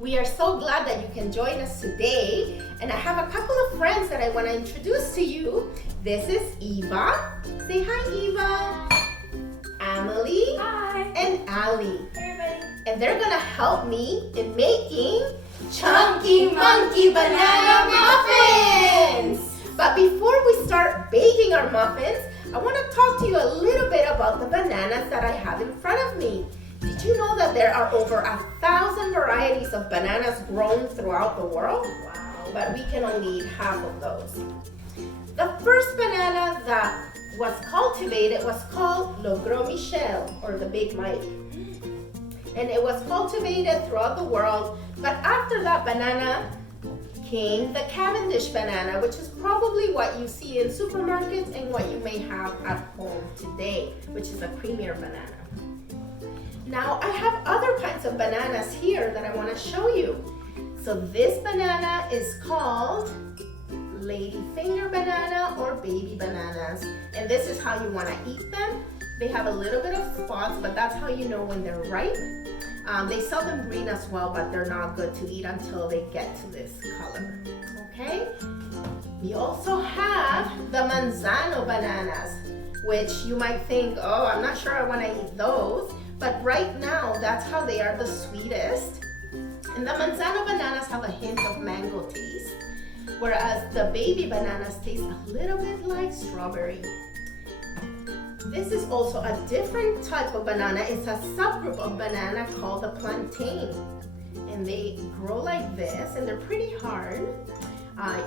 We are so glad that you can join us today. And I have a couple of friends that I want to introduce to you. This is Eva. Say hi, Eva. Emily. Hi. And Ali. Hey, everybody. And they're going to help me in making Chunky Monkey Banana Muffins. But before we start baking our muffins, I want to talk to you a little bit about the bananas that I have in front of me. Did you know that there are over 1,000 varieties of bananas grown throughout the world? Wow. But we can only eat half of those. The first banana that was cultivated was called Le Gros Michel, or the Big Mike. And it was cultivated throughout the world. But after that banana came the Cavendish banana, which is probably what you see in supermarkets and what you may have at home today, which is a creamier banana. Now I have other kinds of bananas here that I want to show you. So this banana is called ladyfinger banana or baby bananas. And this is how you want to eat them. They have a little bit of spots, but that's how you know when they're ripe. They sell them green as well, but they're not good to eat until they get to this color. Okay? We also have the manzano bananas, which you might think, oh, I'm not sure I want to eat those. But right now, that's how they are the sweetest. And the manzano bananas have a hint of mango taste, whereas the baby bananas taste a little bit like strawberry. This is also a different type of banana. It's a subgroup of banana called the plantain. And they grow like this, and they're pretty hard.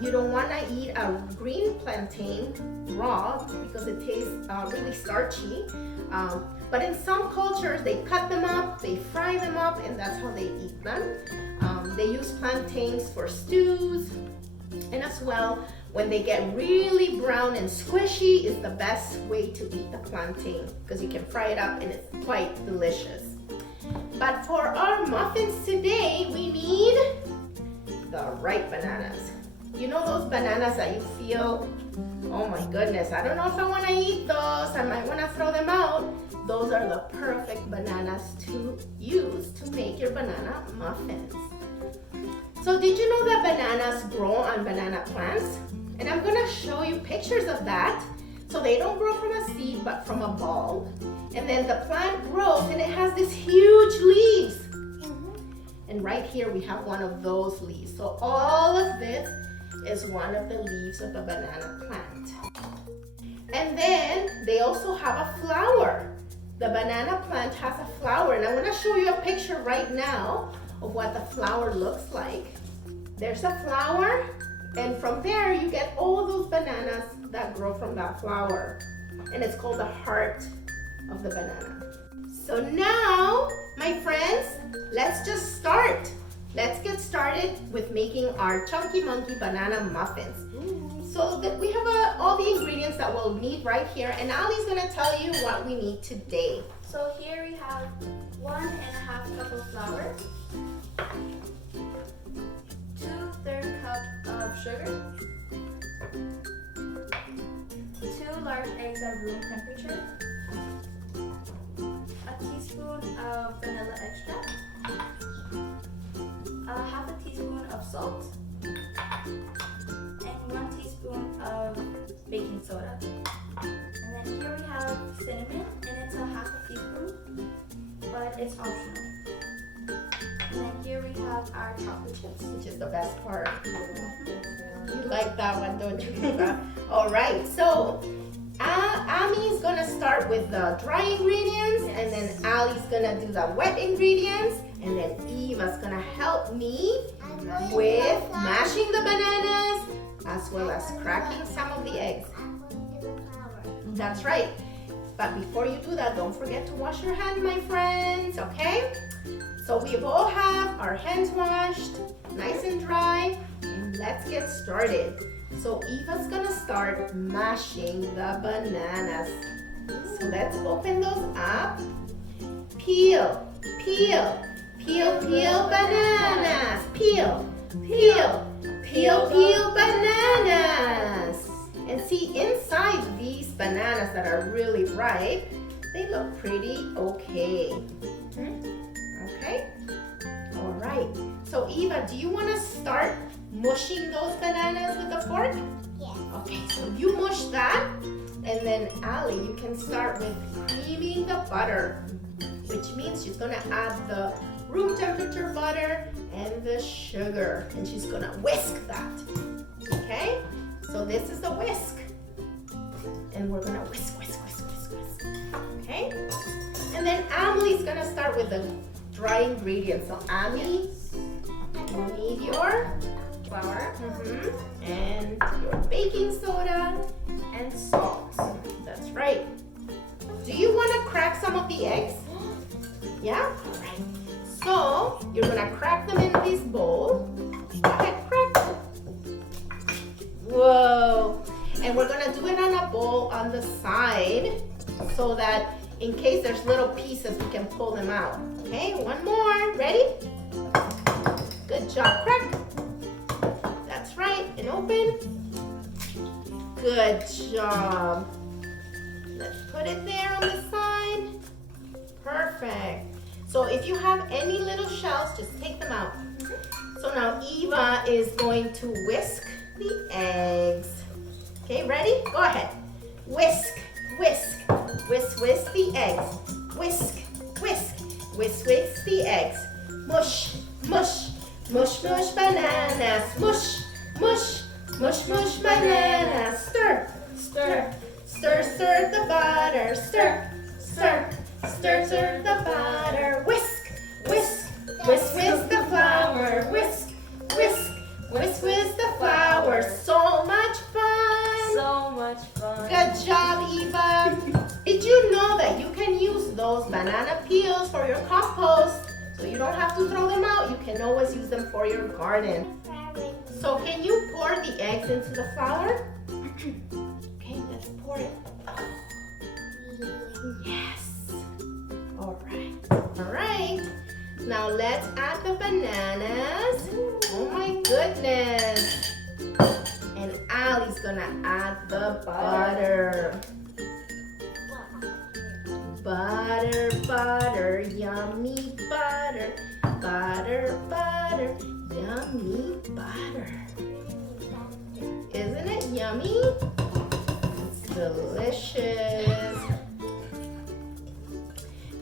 You don't want to eat a green plantain raw because it tastes really starchy. But in some cultures, they cut them up, they fry them up, and that's how they eat them. They use plantains for stews, and as well, when they get really brown and squishy is the best way to eat the plantain because you can fry it up and it's quite delicious. But for our muffins today, we need the ripe bananas. You know those bananas that you feel, oh my goodness, I don't know if I want to eat those, I might want to throw them out. Those are the perfect bananas to use to make your banana muffins. So did you know that bananas grow on banana plants? And I'm going to show you pictures of that. So they don't grow from a seed, but from a bulb. And then the plant grows and it has these huge leaves. And right here we have one of those leaves. So all of this is one of the leaves of the banana plant. And then they also have a flower. The banana plant has a flower, and I'm going to show you a picture right now of what the flower looks like. There's a flower, and from there you get all those bananas that grow from that flower. And it's called the heart of the banana. So now, my friends, let's just start. Let's get started with making our Chunky Monkey Banana Muffins. So that we have all the ingredients that we'll need right here, and Ali's gonna tell you what we need today. So here we have 1.5 cup of flour, 2/3 cup of sugar, 2 large eggs at room temperature, a teaspoon of vanilla extract, half a teaspoon of salt, and 1 teaspoon of baking soda. And then here we have cinnamon, and it's a half a teaspoon, but it's optional. And then here we have our chocolate chips, Which is the best part. You like that one, don't you, Eva? All right, so Ami is gonna start with the dry ingredients, and then Ali's gonna do the wet ingredients, and then Eva's gonna help me with mashing the bananas as well as cracking some of the eggs. That's right. But before you do that, don't forget to wash your hands, my friends, okay? So we all have our hands washed, nice and dry, and let's get started. So Eva's gonna start mashing the bananas. So let's open those up. Peel, peel, peel, peel bananas. Peel, peel, peel, peel bananas. And see, inside these bananas that are really ripe, they look pretty okay. Okay? All right. So Eva, do you want to start mushing those bananas with a fork? Yes. Okay, so you mush that, and then Allie, you can start with creaming the butter, which means she's gonna add the room temperature butter and the sugar, and she's gonna whisk that. Okay? So this is the whisk, and we're gonna whisk, whisk, whisk, whisk, whisk. Okay? And then Emily's gonna start with the dry ingredients. So Ami, you need your Flour. and your baking soda and salt. That's right. Do you want to crack some of the eggs? Yeah? All right. So you're gonna crack them in this bowl. Go ahead, crack. Whoa. And we're gonna do it on a bowl on the side so that in case there's little pieces, we can pull them out. Okay, one more. Ready? Good job. Crack. That's right. And open. Good job. Let's put it there on the side. Perfect. So if you have any little shells, just take them out. So now Eva is going to whisk the eggs. Okay, ready? Go ahead. Whisk, whisk, whisk, whisk the eggs. Whisk, whisk, whisk, whisk the eggs. Mush, mush, mush, mush bananas. Mush, mush, mush, mush bananas. Stir, stir, stir, stir the butter. Stir, stir, stir, stir the butter. Whisk, whisk, whisk, whisk the flour. Whisk, whisk, whisk, whisk the flour. So much fun. So much fun. Good job, Eva. Did you know that you can use those banana peels for your compost? So you don't have to throw them out. You can always use them for your garden. So can you pour the eggs into the flour? Okay, let's pour it. Yes. All right. All right. Now let's add the bananas. Oh my goodness. And Allie's gonna add the butter. Butter, butter, yummy butter. Butter, butter, yummy butter. Isn't it yummy? It's delicious.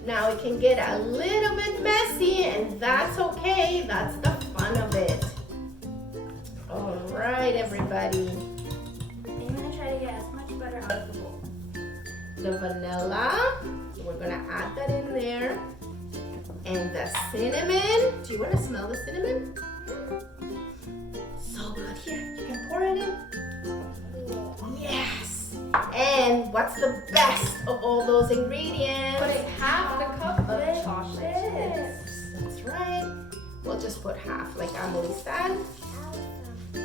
Now it can get a little bit messy, and that's okay. That's the fun of it. All right, everybody. I'm gonna try to get as much butter out of the bowl. The vanilla, we're gonna add that in there. And the cinnamon. Do you want to smell the cinnamon? So good. Here, you can pour it in. Yes. And what's the best of all those ingredients? Putting half the cup of chocolate chips. That's right. We'll just put half, like Emily said.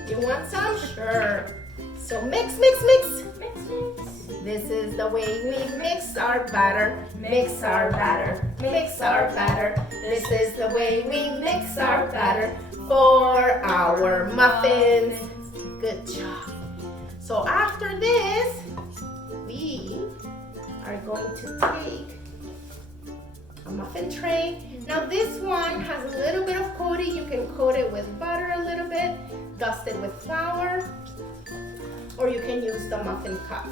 You want some? Sure. So mix, mix, mix. Mix, mix. This is the way we mix our batter. Mix our batter. Mix our batter. This is the way we mix our batter for our muffins. Good job. So after this, we are going to take a muffin tray. Now this one has a little bit of coating. You can coat it with butter a little bit, dust it with flour, or you can use the muffin cups.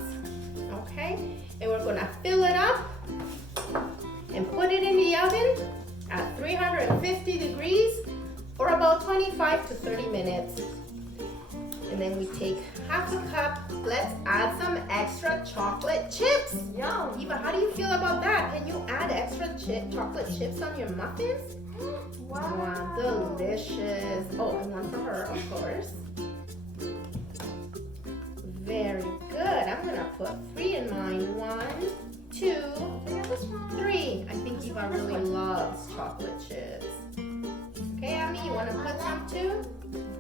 Okay? And we're gonna fill it up and put it in the oven at 350 degrees for about 25 to 30 minutes. And then we take half a cup. Let's add some extra chocolate chips. Yum. Eva, how do you feel about that? Can you add extra chocolate chips on your muffins? Wow. Delicious. Oh, and one for her, of course. Very good. I'm gonna put 3 in mine. 1, 2, 3. I think Eva really loves chocolate chips. Okay, Ami, you wanna put some too?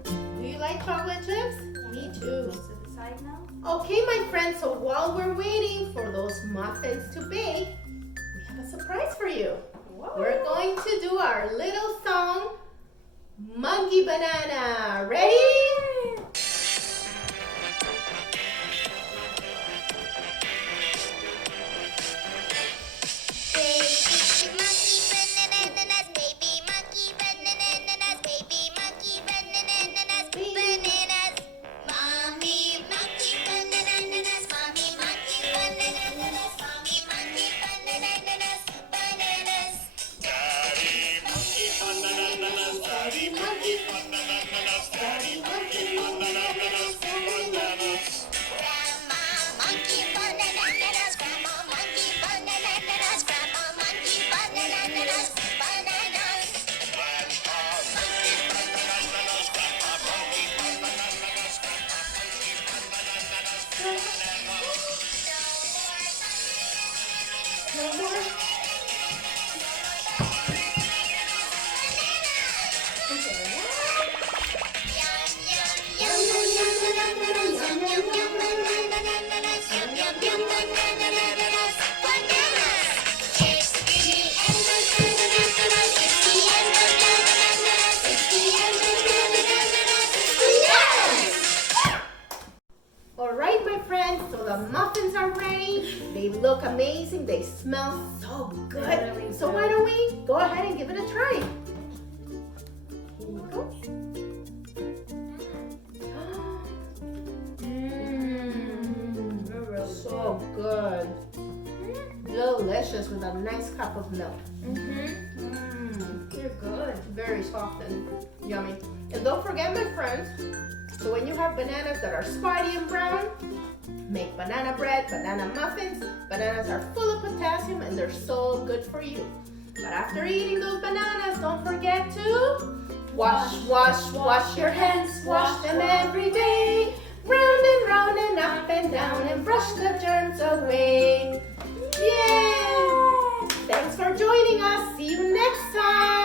Do you like chocolate chips? Me too. To the side now. Okay, my friends, so while we're waiting for those muffins to bake, we have a surprise for you. Whoa. We're going to do our little song, Monkey Banana. Ready? Monkey bananas, baby monkey bananas. look amazing. They smell so good. Really So good. why don't we go ahead and give it a try? Here we go. So good. Delicious with a nice cup of milk. They're good. Very soft and yummy. And don't forget, my friends, so when you have bananas that are spotty and brown, make banana bread, banana muffins. Bananas are full of potassium and they're so good for you. But after eating those bananas, don't forget to wash your hands. Wash them every day. Round and up and down and brush the germs away. Yay! Thanks for joining us. See you next time.